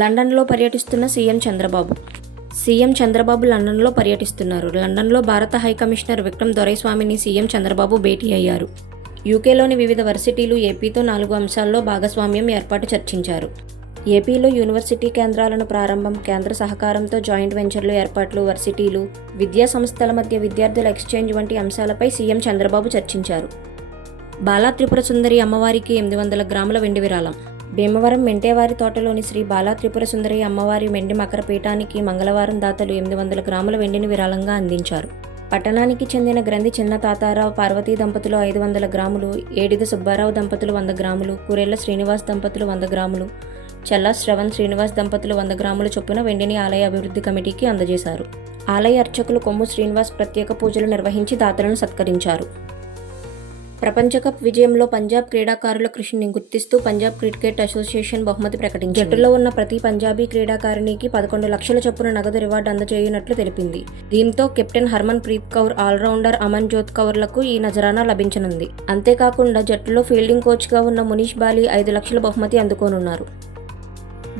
లండన్లో పర్యటిస్తున్న సీఎం చంద్రబాబు లండన్లో పర్యటిస్తున్నారు. లండన్లో భారత హైకమిషనర్ విక్రమ్ దొరైస్వామిని సీఎం చంద్రబాబు భేటీ అయ్యారు. యూకేలోని వివిధ వర్సిటీలు ఏపీతో 4 అంశాల్లో భాగస్వామ్యం ఏర్పాటు చర్చించారు. ఏపీలో యూనివర్సిటీ కేంద్రాలను ప్రారంభం, కేంద్ర సహకారంతో జాయింట్ వెంచర్లు ఏర్పాట్లు, వర్సిటీలు, విద్యా సంస్థల మధ్య విద్యార్థుల ఎక్స్చేంజ్ వంటి అంశాలపై సీఎం చంద్రబాబు చర్చించారు. బాలా త్రిపుర సుందరి అమ్మవారికి 800 గ్రాముల వెండి విరాళం. భీమవరం మెంటేవారి తోటలోని శ్రీ బాలా త్రిపుర సుందరి అమ్మవారి వెండి మకర పీఠానికి మంగళవారం దాతలు 800 గ్రాముల వెండిని విరాళంగా అందించారు. పట్టణానికి చెందిన గ్రంథి చిన్న తాతారావు పార్వతీ దంపతులు 500 గ్రాములు, ఏడిద సుబ్బారావు దంపతులు 100 గ్రాములు, కురేళ్ల శ్రీనివాస్ దంపతులు 100 గ్రాములు, చల్లా శ్రవణ్ శ్రీనివాస్ దంపతులు 100 గ్రాముల చొప్పున వెండిని ఆలయ అభివృద్ధి కమిటీకి అందజేశారు. ఆలయ అర్చకులు కొమ్ము శ్రీనివాస్ ప్రత్యేక పూజలు నిర్వహించి దాతలను సత్కరించారు. ప్రపంచ కప్ విజయంలో పంజాబ్ క్రీడాకారుల కృషిని గుర్తిస్తూ పంజాబ్ క్రికెట్ అసోసియేషన్ బహుమతి ప్రకటించింది. జట్టులో ఉన్న ప్రతి పంజాబీ క్రీడాకారిణికి 11 లక్షల చొప్పున నగదు రివార్డు అందజేయనున్నట్లు తెలిపింది. దీంతో కెప్టెన్ హర్మన్ ప్రీత్ కౌర్, ఆల్రౌండర్ అమన్ జోత్ కౌర్లకు ఈ నజరానా లభించనుంది. అంతేకాకుండా జట్టులో ఫీల్డింగ్ కోచ్గా ఉన్న మునీష్ బాలి 5 లక్షల బహుమతి అందుకోనున్నారు.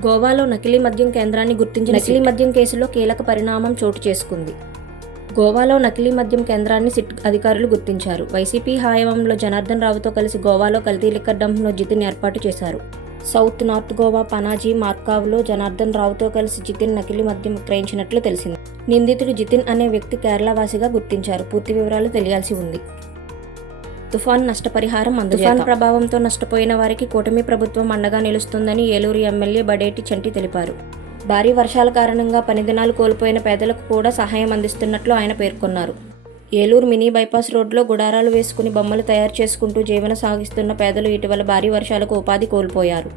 గోవాలో నకిలీ మద్యం కేంద్రాన్ని గుర్తించిన నకిలీ మద్యం కేసులో కీలక పరిణామం చోటు చేసుకుంది. గోవాలో నకిలీ మద్యం కేంద్రాన్ని సిట్ అధికారులు గుర్తించారు. వైసీపీ హయాంలో జనార్దన్ రావుతో కలిసి గోవాలో కల్తీ లిక్కర్ డంప్ను జితిన్ ఏర్పాటు చేశారు. సౌత్ నార్త్ గోవా పనాజీ మార్కావ్లో జనార్దన్ రావుతో కలిసి జితిన్ నకిలీ మద్యం విక్రయించినట్లు తెలిసింది. నిందితుడు జితిన్ అనే వ్యక్తి కేరళ వాసిగా గుర్తించారు. పూర్తి వివరాలు తెలియాల్సి ఉంది. తుఫాన్ నష్టపరిహారం అందజేత. తుఫాన్ ప్రభావంతో నష్టపోయిన వారికి కూటమి ప్రభుత్వం అండగా నిలుస్తుందని ఏలూరు ఎమ్మెల్యే బడేటి చంటి తెలిపారు. భారీ వర్షాల కారణంగా పని దినాలు కోల్పోయిన పేదలకు కూడా సహాయం అందిస్తున్నట్లు ఆయన పేర్కొన్నారు. ఏలూరు మినీ బైపాస్ రోడ్లో గుడారాలు వేసుకుని బొమ్మలు తయారు చేసుకుంటూ జీవనం సాగిస్తున్న పేదలు ఇటీవల భారీ వర్షాలకు ఉపాధి కోల్పోయారు.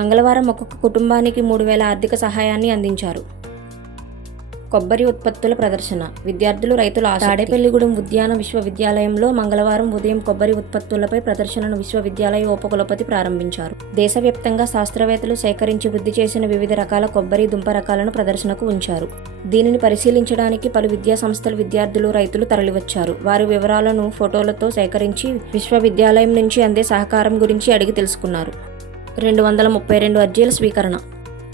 మంగళవారం ఒక్కొక్క కుటుంబానికి 3,000 ఆర్థిక సహాయాన్ని అందించారు. కొబ్బరి ఉత్పత్తుల ప్రదర్శన. విద్యార్థులు, రైతుల ఆశ. తాడేపల్లిగూడెం ఉద్యాన విశ్వవిద్యాలయంలో మంగళవారం ఉదయం కొబ్బరి ఉత్పత్తులపై ప్రదర్శనను విశ్వవిద్యాలయ ఉపకులపతి ప్రారంభించారు. దేశవ్యాప్తంగా శాస్త్రవేత్తలు సేకరించి వృద్ధి చేసిన వివిధ రకాల కొబ్బరి దుంప రకాలను ప్రదర్శనకు ఉంచారు. దీనిని పరిశీలించడానికి పలు విద్యా సంస్థల విద్యార్థులు, రైతులు తరలివచ్చారు. వారి వివరాలను ఫోటోలతో సేకరించి విశ్వవిద్యాలయం నుంచి అందే సహకారం గురించి అడిగి తెలుసుకున్నారు. 232 అర్జీల స్వీకరణ.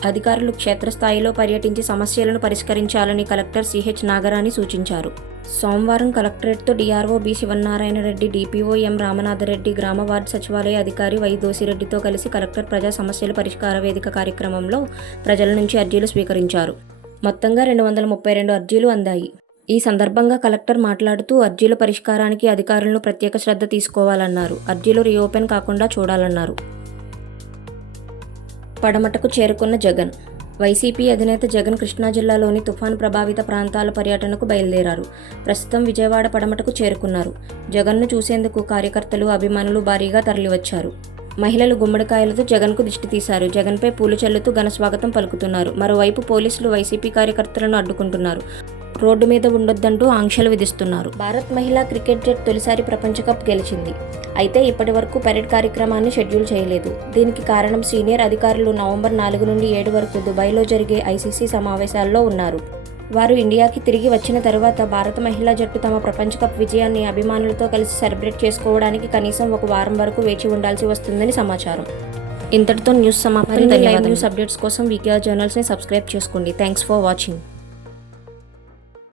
అధికారులు క్షేత్రస్థాయిలో పర్యటించి సమస్యలను పరిష్కరించాలని కలెక్టర్ సిహెచ్ నాగరాణి సూచించారు. సోమవారం కలెక్టరేట్తో DRO B Sivanarayana Reddy, DPO M Ramanathareddy, గ్రామ వార్డు సచివాలయ అధికారి వై దోసిరెడ్డితో కలిసి కలెక్టర్ ప్రజా సమస్యల పరిష్కార వేదిక కార్యక్రమంలో ప్రజల నుంచి అర్జీలు స్వీకరించారు. మొత్తంగా 232 అర్జీలు అందాయి. ఈ సందర్భంగా కలెక్టర్ మాట్లాడుతూ అర్జీల పరిష్కారానికి అధికారులను ప్రత్యేక శ్రద్ధ తీసుకోవాలన్నారు. అర్జీలు రీఓపెన్ కాకుండా చూడాలన్నారు. పడమటకు చేరుకున్న జగన్. వైసీపీ అధినేత జగన్ కృష్ణా జిల్లాలోని తుఫాన్ ప్రభావిత ప్రాంతాల పర్యటనకు బయలుదేరారు. ప్రస్తుతం విజయవాడ పడమటకు చేరుకున్నారు. జగన్ను చూసేందుకు కార్యకర్తలు, అభిమానులు భారీగా తరలివచ్చారు. మహిళలు గుమ్మడికాయలతో జగన్కు దిష్టి తీశారు. జగన్పై పూలు చల్లుతూ ఘనస్వాగతం పలుకుతున్నారు. మరోవైపు పోలీసులు వైసీపీ కార్యకర్తలను అడ్డుకుంటున్నారు. రోడ్డు మీద ఉండొద్దంటూ ఆంక్షలు విధిస్తున్నారు. భారత్ మహిళా క్రికెట్ జట్టు తొలిసారి ప్రపంచ కప్ గెలిచింది. అయితే ఇప్పటి వరకు పెరేడ్ కార్యక్రమాన్ని షెడ్యూల్ చేయలేదు. దీనికి కారణం సీనియర్ అధికారులు నవంబర్ 4 నుండి 7 వరకు దుబాయ్లో జరిగే ఐసీసీ సమావేశాల్లో ఉన్నారు. వారు ఇండియాకి తిరిగి వచ్చిన తరువాత భారత మహిళా జట్టు తమ ప్రపంచ కప్ విజయాన్ని అభిమానులతో కలిసి సెలబ్రేట్ చేసుకోవడానికి కనీసం 1 వారం వరకు వేచి ఉండాల్సి వస్తుందని సమాచారం. ఇంతటితో న్యూస్ సమాప్తం. లైవ్ న్యూస్ అప్డేట్స్ కోసం వీకేఆర్ జర్నల్స్ని సబ్స్క్రైబ్ చేసుకోండి. Thanks for watching.